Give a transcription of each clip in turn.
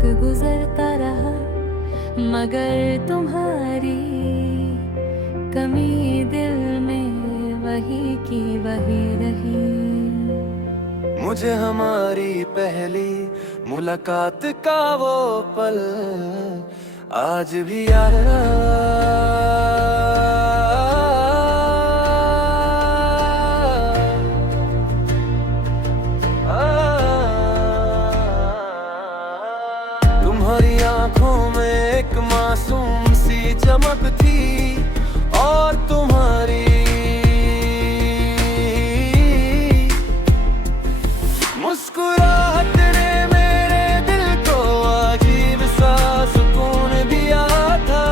वक्त गुजरता रहा, मगर तुम्हारी कमी दिल में वही की वही रही। मुझे हमारी पहली मुलाकात का वो पल आज भी याद तुम्हारी आंखों में एक मासूम सी चमक थी और तुम्हारी मुस्कुराहट ने मेरे दिल को अजीब सा सुकून दिया था।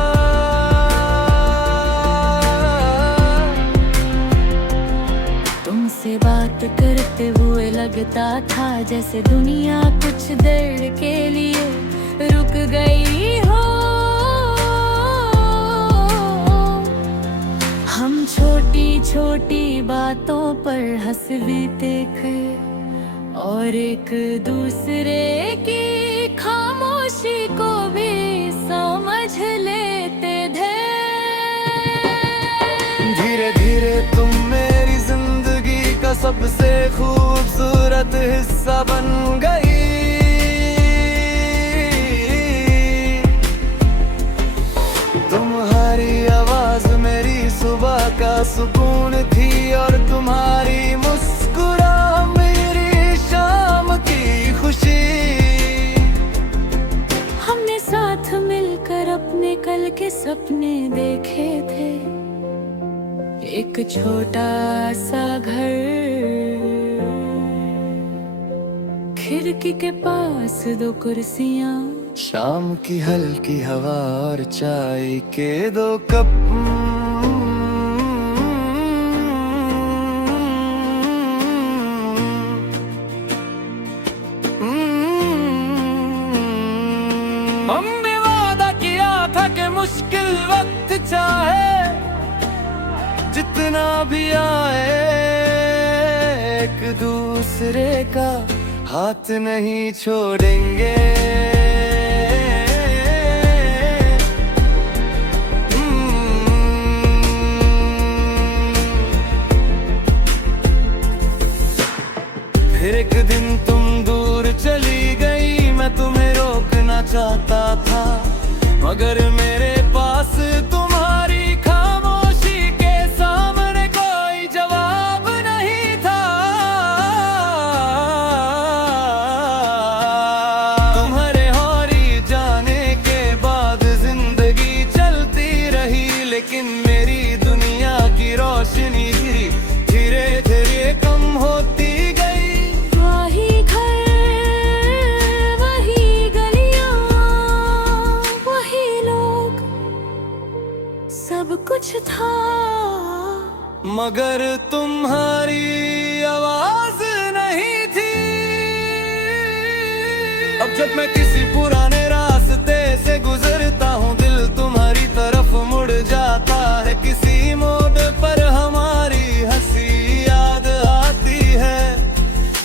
तुमसे बात करते हुए लगता था जैसे दुनिया कुछ देर के लिए रुक गई हो। हम छोटी छोटी बातों पर हंस भी थे और एक दूसरे की खामोशी को भी समझ लेते थे। धीरे धीरे तुम मेरी जिंदगी का सबसे खूबसूरत हिस्सा बन गई। तुम्हारी आवाज मेरी सुबह का सुकून थी और तुम्हारी मुस्कुराहट मेरी शाम की खुशी। हमने साथ मिलकर अपने कल के सपने देखे थे, एक छोटा सा घर, खिड़की के पास दो कुर्सियां, शाम की हल्की हवा और चाय के दो कप। हमने वादा किया था कि मुश्किल वक्त चाहे जितना भी आए एक दूसरे का हाथ नहीं छोड़ेंगे। फिर एक दिन तुम दूर चली गई, मैं तुम्हें रोकना चाहता था मगर मेरे पास तुम्हारी खामोशी के सामने कोई जवाब नहीं था। तुम्हारे होरी जाने के बाद जिंदगी चलती रही, लेकिन मेरी दुनिया की रोशनी धीरे धीरे कम होती गई। वही घर, वही गलियां, वही लोग, सब कुछ था मगर तुम्हारी आवाज नहीं थी। अब जब मैं किसी पुराने रास्ते से गुजरता हूँ दिल तुम्हारी तरफ मुड़ जाता है। किसी मोड़ पर हमारी हंसी याद आती है,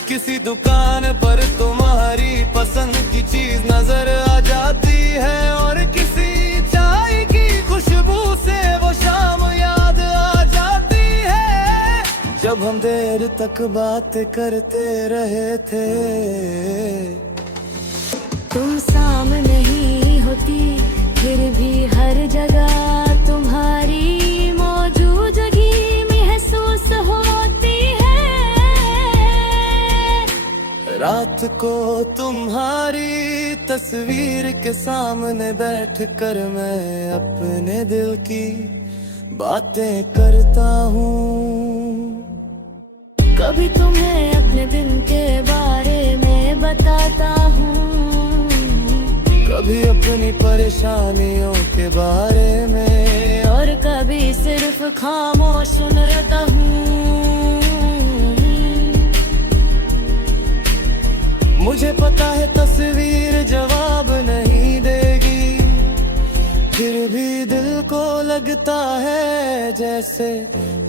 किसी दुकान पर तुम्हारी पसंद की चीज नजर आ जाती है और किसी चाय की खुशबू से वो शाम याद आ जाती है जब हम देर तक बातें करते रहे थे। तुम सामने ही होती फिर भी हर जगह तुम्हारी मौजूदगी महसूस होती है। रात को तुम्हारी तस्वीर के सामने बैठकर मैं अपने दिल की बातें करता हूँ। कभी तुम्हें अपने दिन के बारे में बताता हूँ, कभी अपनी परेशानियों के बारे में और कभी सिर्फ खामोश सुन रहता हूँ। मुझे पता है तस्वीर जवाब नहीं देगी, फिर भी दिल को लगता है जैसे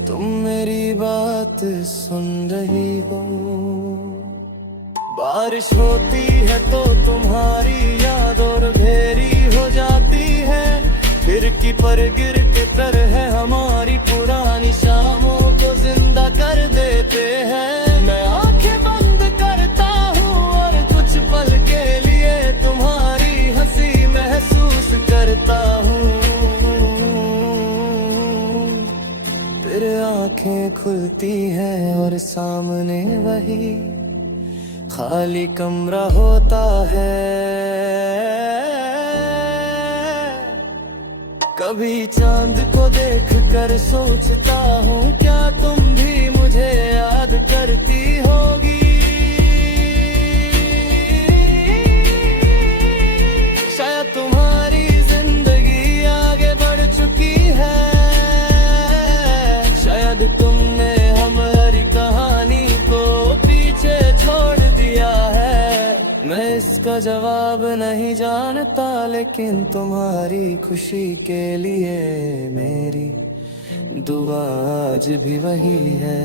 तुम मेरी बात सुन रही हो। बारिश होती है तो तुम्हारी याद पर गिर के तरह हमारी पुरानी शामों को जिंदा कर देते हैं। मैं आंखें बंद करता हूँ और कुछ पल के लिए तुम्हारी हंसी महसूस करता हूँ, फिर आंखें खुलती हैं और सामने वही खाली कमरा होता है। कभी चांद को देख कर सोचता हूँ क्या तुम भी मुझे याद करती होगी। शायद तुम्हारी जिंदगी आगे बढ़ चुकी है, शायद तुमने हमारी कहानी को पीछे छोड़ दिया है। मैं इसका जवाब नहीं जानता, लेकिन तुम्हारी खुशी के लिए मेरी दुआ आज भी वही है।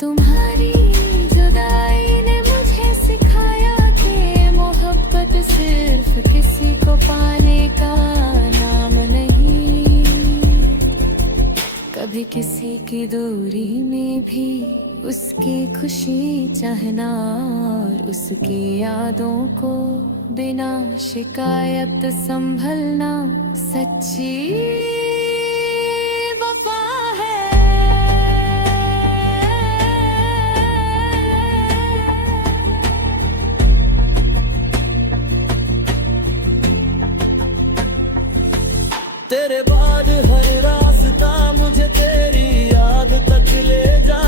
तुम्हारी जुदाई ने मुझे सिखाया कि मोहब्बत सिर्फ किसी को पाने का नाम नहीं, कभी किसी की दूरी में भी उसकी खुशी चाहना और उसकी यादों को बिना शिकायत संभलना सच्ची वफा है। तेरे बाद हर रास्ता मुझे तेरी याद तक ले जा